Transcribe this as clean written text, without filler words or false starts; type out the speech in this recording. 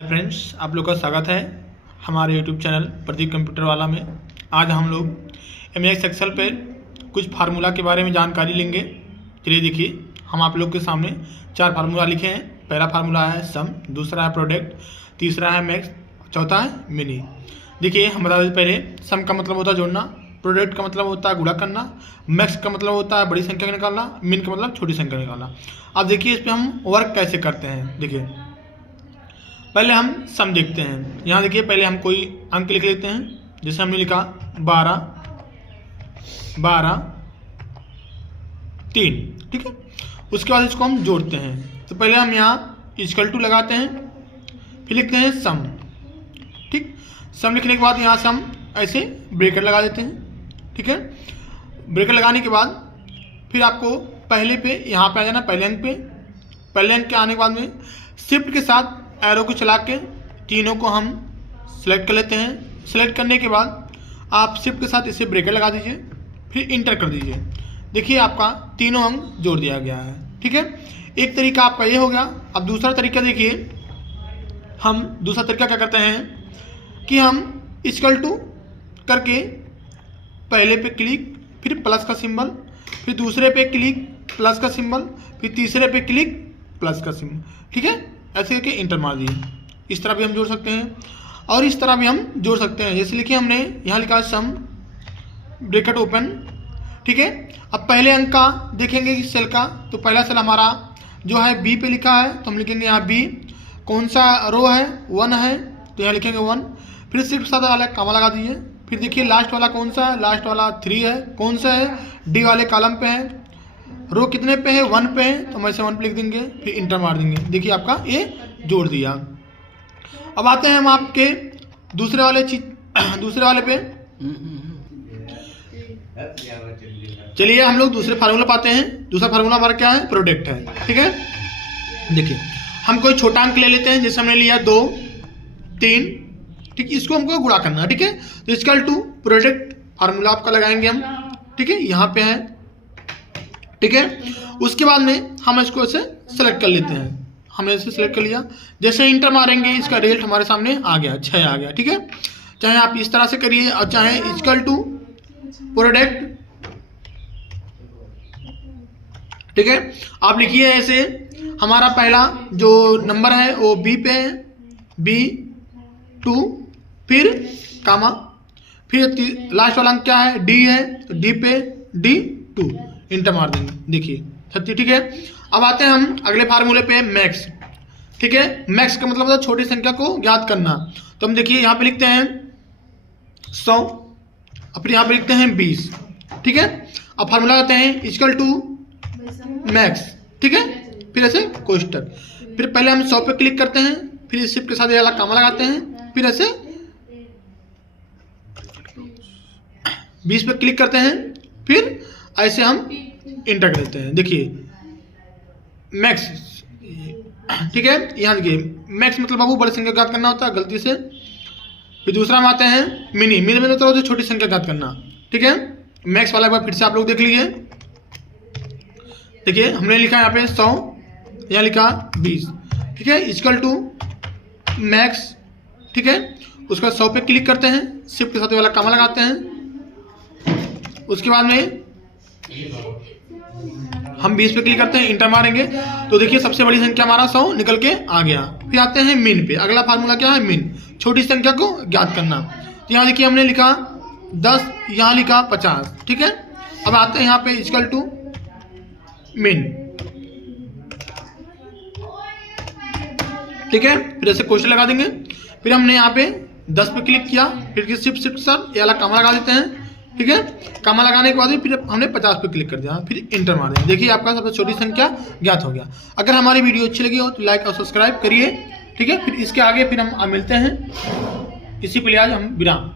Friends, आप लोग का स्वागत है हमारे यूट्यूब चैनल प्रदीप कंप्यूटर वाला में। आज हम लोग एमएस एक्सेल पे कुछ फार्मूला के बारे में जानकारी लेंगे। चलिए देखिए, हम आप लोग के सामने 4 फार्मूला लिखे हैं। पहला फार्मूला है सम, दूसरा है प्रोडक्ट, तीसरा है मैक्स, चौथा है मिनी। देखिए, हम बता दें पहले, सम का मतलब होता है जोड़ना, प्रोडक्ट का मतलब होता है गुणा करना, मैक्स का मतलब होता है बड़ी संख्या निकालना, मिन का मतलब छोटी संख्या निकालना। अब देखिए इस पर हम वर्क कैसे करते हैं। देखिए पहले हम सम देखते हैं। यहाँ देखिए, पहले हम कोई अंक लिख लेते हैं। जैसे हमने लिखा 12, 3, ठीक है। उसके बाद इसको हम जोड़ते हैं। तो पहले हम यहाँ इक्वल टू लगाते हैं, फिर लिखते हैं सम, ठीक। सम लिखने के बाद यहाँ से हम ऐसे ब्रैकेट लगा देते हैं, ठीक है। ब्रैकेट लगाने के बाद फिर आपको पहले पे यहाँ पे आ जाना, पहले अंक पे। पहले अंक के आने के बाद में शिफ्ट के साथ एरो को चला के तीनों को हम सेलेक्ट कर लेते हैं। सेलेक्ट करने के बाद आप शिफ्ट के साथ इसे ब्रैकेट लगा दीजिए, फिर इंटर कर दीजिए। देखिए आपका तीनों अंक जोड़ दिया गया है, ठीक है। एक तरीका आपका ये हो गया। अब दूसरा तरीका देखिए, हम दूसरा तरीका क्या करते हैं कि हम इक्वल टू करके पहले पे क्लिक, फिर प्लस का सिंबल, फिर दूसरे पे क्लिक, प्लस का सिंबल, फिर तीसरे पे क्लिक, प्लस का सिंबल, ठीक है। ऐसे करके इंटर मार दिए। इस तरह भी हम जोड़ सकते हैं और इस तरह भी हम जोड़ सकते हैं। जैसे लिखिए, हमने यहाँ लिखा सम, ब्रैकेट ओपन, ठीक है। अब पहले अंक का देखेंगे कि सेल का, तो पहला सेल हमारा जो है बी पे लिखा है, तो हम लिखेंगे यहाँ बी। कौन सा रो है? 1 है, तो यहाँ लिखेंगे 1। फिर शिफ्ट के साथ वाला कामा लगा दीजिए। फिर देखिए लास्ट वाला कौन सा है? लास्ट वाला 3 है। कौन सा है? डी वाले कॉलम पे है। रो कितने पे है? 1 पे है, तो हम ऐसे 1 पे लिख देंगे, फिर इंटर मार देंगे। देखिए आपका ये जोड़ दिया। अब आते हैं हम आपके दूसरे वाले पे। चलिए हम लोग दूसरे फार्मूला पाते हैं। दूसरा फार्मूला हमारा क्या है? प्रोडक्ट है, ठीक है। देखिए हम कोई छोटा अंक ले लेते हैं। जैसे हमने लिया 2, 3, ठीक। इसको हमको गुणा करना है, ठीक है। तो इक्वल टू प्रोडक्ट फार्मूला आपका लगाएंगे हम, ठीक है। यहाँ पे है, ठीक है। उसके बाद में हम इसको ऐसे सेलेक्ट कर लेते हैं। हमने इसे सेलेक्ट कर लिया। जैसे इंटर मारेंगे, इसका रिजल्ट हमारे सामने आ गया, 6 आ गया, ठीक है। चाहे आप इस तरह से करिए और चाहे इक्वल टू प्रोडक्ट, ठीक है। आप लिखिए ऐसे, हमारा पहला जो नंबर है वो बी पे है, B2, फिर कामा, फिर लास्ट वाला अंक क्या है? डी है, तो डी पे D2, इंटर मार देंगे। देखिए सत्य, ठीक है। अब आते हैं हम अगले फार्मूले पे, मैक्स, ठीक है। मैक्स का मतलब होता है छोटी संख्या को ज्ञात करना। तो हम देखिए यहाँ पे लिखते हैं 100, और फिर यहाँ पे लिखते हैं 20, ठीक है। अब फार्मूला आते हैं इक्वल टू मैक्स, ठीक है। फिर ऐसे कोष्टक, फिर पहले हम 100 पे क्लिक करते हैं, फिर शिफ्ट के साथ ये वाला कामा लगाते हैं, फिर ऐसे 20 पे क्लिक करते हैं, फिर ऐसे हम इंटर कर देते हैं। देखिए मैक्स, ठीक है। यहाँ देखिए मैक्स मतलब बाबू बड़ी संख्या ज्ञात करना होता है गलती से। फिर दूसरा में आते हैं मिनी। मिनी में मतलब छोटी संख्या ज्ञात करना, ठीक है। मैक्स वाला एक बार फिर से आप लोग देख लीजिए। देखिए हमने लिखा यहाँ पे 100, यहाँ लिखा 20, ठीक है। इक्वल टू मैक्स, ठीक है। उसके बाद 100 पे क्लिक करते हैं, शिफ्ट के साथ वाला कामा लगाते हैं। उसके बाद में हम 20 पे क्लिक करते हैं, इंटर मारेंगे, तो देखिए सबसे बड़ी संख्या हमारा 100 निकल के आ गया। फिर आते हैं मिन पे। अगला फार्मूला क्या है? मिन, छोटी संख्या को ज्ञात करना। तो यहाँ देखिए हमने लिखा 10, यहाँ लिखा 50, ठीक है। अब आते हैं यहाँ पे इक्वल टू मिन, ठीक है। फिर ऐसे क्वेश्चन लगा देंगे। फिर हमने यहाँ पे 10 पे क्लिक किया, फिर शिफ्ट सर ये वाला कामा लगा देते हैं, ठीक है। कामा लगाने के बाद फिर हमने 50 पे क्लिक कर दिया, फिर इंटर मार दिया। देखिए आपका सबसे छोटी संख्या ज्ञात हो गया। अगर हमारी वीडियो अच्छी लगी हो तो लाइक और सब्सक्राइब करिए, ठीक है। फिर इसके आगे फिर हम मिलते हैं। इसी के लिए आज हम विराम।